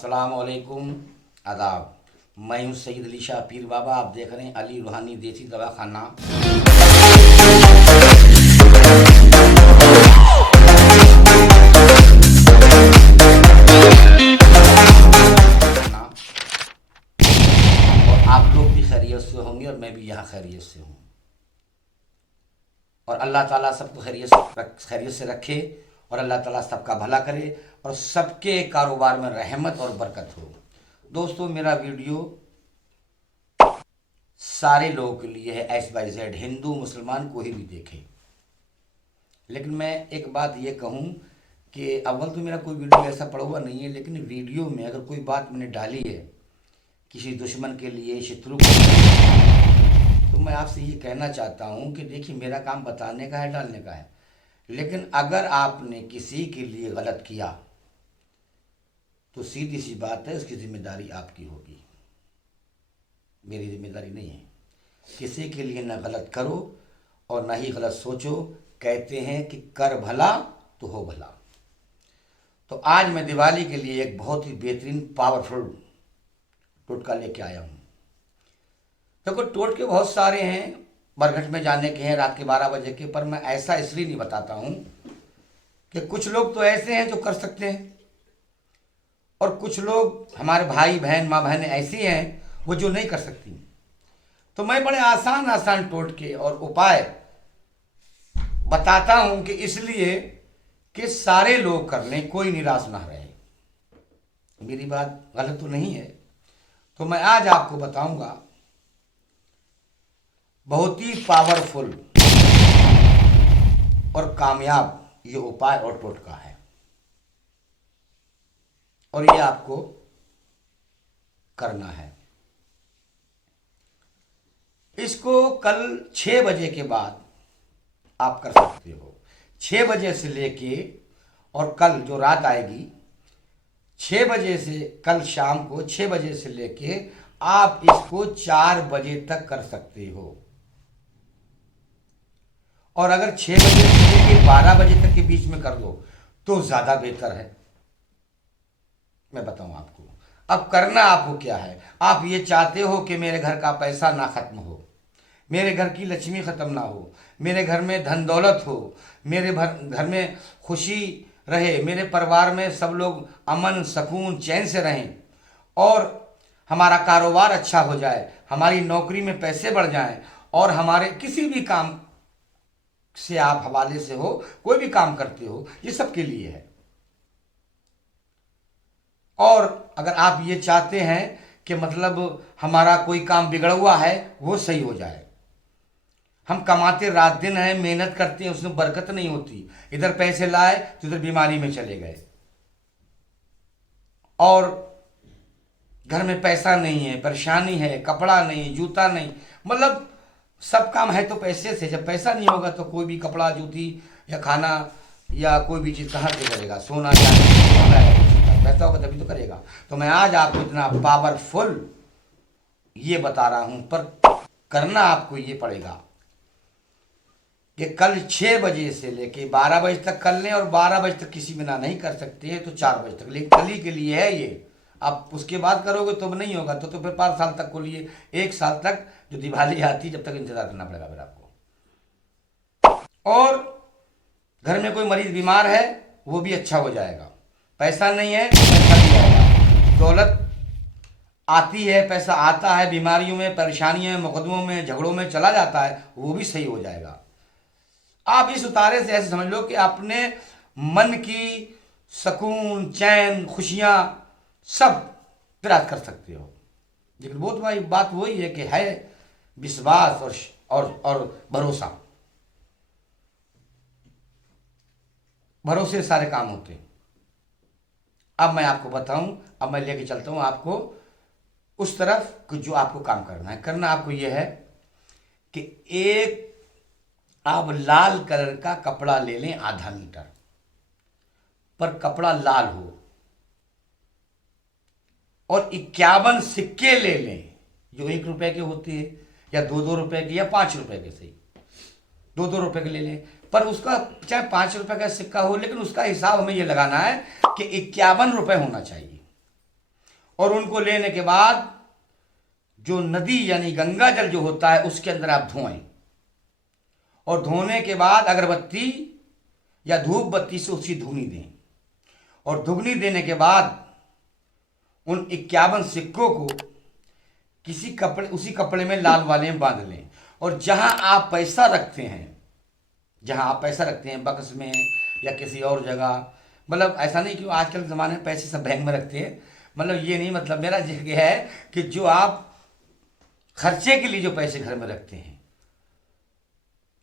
अस्सलाम वालेकुम, आदाब। मैं हूँ सईद अली शाह पीर बाबा। आप देख रहे हैं अली रूहानी देसी दवाखाना। और आप लोग भी खैरियत से होंगे और मैं भी यहाँ खैरियत से हूँ। और अल्लाह ताला सबको खैरियत से रखे और अल्लाह ताला सबका भला करे और सबके कारोबार में रहमत और बरकत हो। दोस्तों, मेरा वीडियो सारे लोगों के लिए है, XYZ, हिंदू मुसलमान कोई भी देखे। लेकिन मैं एक बात ये कहूँ कि अव्वल तो मेरा कोई वीडियो ऐसा पड़ा हुआ नहीं है, लेकिन वीडियो में अगर कोई बात मैंने डाली है किसी दुश्मन के लिए, शत्रु के लिए, तो मैं आपसे ये कहना चाहता हूँ कि देखिए, मेरा काम बताने का है, डालने का है। लेकिन अगर आपने किसी के लिए गलत किया तो सीधी सी बात है, उसकी जिम्मेदारी आपकी होगी, मेरी जिम्मेदारी नहीं है। किसी के लिए ना गलत करो और ना ही गलत सोचो। कहते हैं कि कर भला तो हो भला। तो आज मैं दिवाली के लिए एक बहुत ही बेहतरीन पावरफुल टोटका लेके आया हूँ। देखो, टोटके बहुत सारे हैं, बरगट में जाने के हैं, रात के 12 बजे के, पर मैं ऐसा इसलिए नहीं बताता हूँ कि कुछ लोग तो ऐसे हैं जो कर सकते हैं और कुछ लोग हमारे भाई बहन, माँ बहन ऐसी हैं वो जो नहीं कर सकती। तो मैं बड़े आसान आसान टोटके और उपाय बताता हूँ कि इसलिए कि सारे लोग कर लें, कोई निराश ना रहे। मेरी बात गलत तो नहीं है। तो मैं आज आपको बताऊंगा बहुत ही पावरफुल और कामयाब ये उपाय और टोटका है, और ये आपको करना है। इसको कल 6 बजे के बाद आप कर सकते हो। 6 बजे से लेके और कल जो रात आएगी 6 बजे से, कल शाम को 6 बजे से लेके आप इसको 4 बजे तक कर सकते हो। और अगर 6 बजे से लेके 12 बजे तक के बीच में कर दो तो ज्यादा बेहतर है। मैं बताऊं आपको, अब करना आपको क्या है। आप ये चाहते हो कि मेरे घर का पैसा ना खत्म हो, मेरे घर की लक्ष्मी खत्म ना हो, मेरे घर में धन दौलत हो, मेरे घर में खुशी रहे, मेरे परिवार में सब लोग अमन सुकून चैन से रहें और हमारा कारोबार अच्छा हो जाए, हमारी नौकरी में पैसे बढ़ जाएं और हमारे किसी भी काम से आप हवाले से हो, कोई भी काम करते हो, ये सबके लिए है। और अगर आप ये चाहते हैं कि मतलब हमारा कोई काम बिगड़ा हुआ है वो सही हो जाए, हम कमाते रात दिन हैं, मेहनत करते हैं, उसमें बरकत नहीं होती, इधर पैसे लाए तो इधर बीमारी में चले गए, और घर में पैसा नहीं है, परेशानी है, कपड़ा नहीं, जूता नहीं, मतलब सब काम है तो पैसे से। जब पैसा नहीं होगा तो कोई भी कपड़ा, जूती या खाना या कोई भी चीज़ कहाँ से करेगा। सोना चांदी पैसा होगा तभी तो करेगा। तो मैं आज आपको इतना पावरफुल ये बता रहा हूं, पर करना आपको ये पड़ेगा कि कल 6 बजे से लेके 12 बजे तक कर लें, और 12 बजे तक किसी बिना नहीं कर सकते हैं तो 4 बजे तक, लेकिन कल ही के लिए है ये। आप उसके बाद करोगे तो नहीं होगा, तो फिर 5 साल तक को लिए, 1 साल तक जो दिवाली आती जब तक इंतजार करना पड़ेगा फिर आपको। और घर में कोई मरीज बीमार है वो भी अच्छा हो जाएगा। पैसा नहीं है पैसा भी आएगा, दौलत आती है, पैसा आता है, बीमारियों में, परेशानियों में, मुकदमों में, झगड़ों में चला जाता है, वो भी सही हो जाएगा। आप इस उतारे से ऐसे समझ लो कि अपने मन की सुकून, चैन, खुशियां सब प्राप्त कर सकते हो। लेकिन बहुत भाई बात वही है कि है विश्वास और भरोसा। भरोसे सारे काम होते हैं। अब मैं आपको बताऊं, अब मैं लेके चलता हूं आपको उस तरफ जो आपको काम करना है। करना आपको यह है कि एक आप लाल कलर का कपड़ा ले लें, आधा मीटर, पर कपड़ा लाल हो, और 51 सिक्के ले लें जो 1 रुपए के होते हैं, या 2-2 रुपए के, या 5 रुपए के, सही 2-2 रुपए के ले लें। पर उसका चाहे 5 रुपए का सिक्का हो, लेकिन उसका हिसाब हमें यह लगाना है कि 51 रुपए होना चाहिए। और उनको लेने के बाद जो नदी यानी गंगा जल जो होता है उसके अंदर आप धोएं, और धोने के बाद अगरबत्ती या धूप बत्ती से उसकी धुनी दें, और धुनी देने के बाद उन 51 सिक्कों को किसी कपड़े, उसी कपड़े में लाल वाले में बांध लें, और जहां आप पैसा रखते हैं, जहां आप पैसा रखते हैं बक्स में या किसी और जगह, मतलब ऐसा नहीं कि आजकल ज़माने में पैसे सब बैंक में रखते हैं, मतलब ये नहीं, मतलब मेरा ये है कि जो आप खर्चे के लिए जो पैसे घर में रखते हैं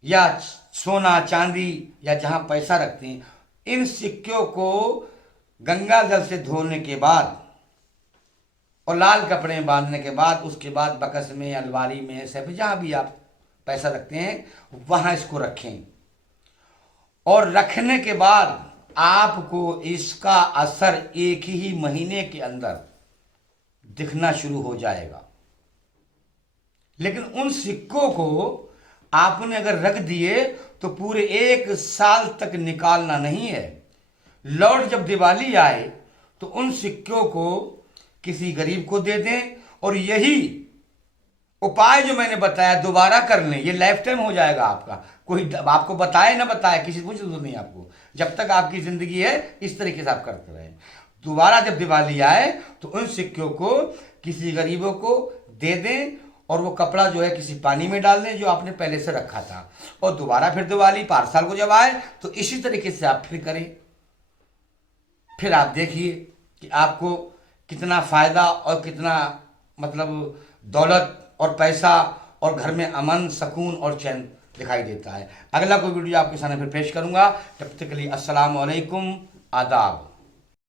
या सोना चांदी या जहां पैसा रखते हैं, इन सिक्कों को गंगा जल से धोने के बाद और लाल कपड़े में बांधने के बाद, उसके बाद बक्स में, अलमारी में, सब जहाँ भी आप पैसा रखते हैं वहाँ इसको रखें। और रखने के बाद आपको इसका असर 1 ही महीने के अंदर दिखना शुरू हो जाएगा। लेकिन उन सिक्कों को आपने अगर रख दिए तो पूरे 1 साल तक निकालना नहीं है। लौट जब दिवाली आए तो उन सिक्कों को किसी गरीब को दे दें, और यही उपाय जो मैंने बताया दोबारा कर लें, ये लाइफ टाइम हो जाएगा आपका। कोई आपको बताए ना बताए, किसी पूछ तो नहीं आपको, जब तक आपकी जिंदगी है इस तरीके से आप करते रहें। दोबारा जब दिवाली आए तो उन सिक्कों को किसी गरीबों को दे दें, और वो कपड़ा जो है किसी पानी में डाल दें जो आपने पहले से रखा था, और दोबारा फिर दिवाली 5 साल को जब आए तो इसी तरीके से आप फिर करें। फिर आप देखिए कि आपको कितना फायदा और कितना मतलब दौलत और पैसा और घर में अमन, सुकून और चैन दिखाई देता है। अगला कोई वीडियो आपके सामने फिर पेश करूंगा, तब तक के लिए अस्सलाम वालेकुम, आदाब।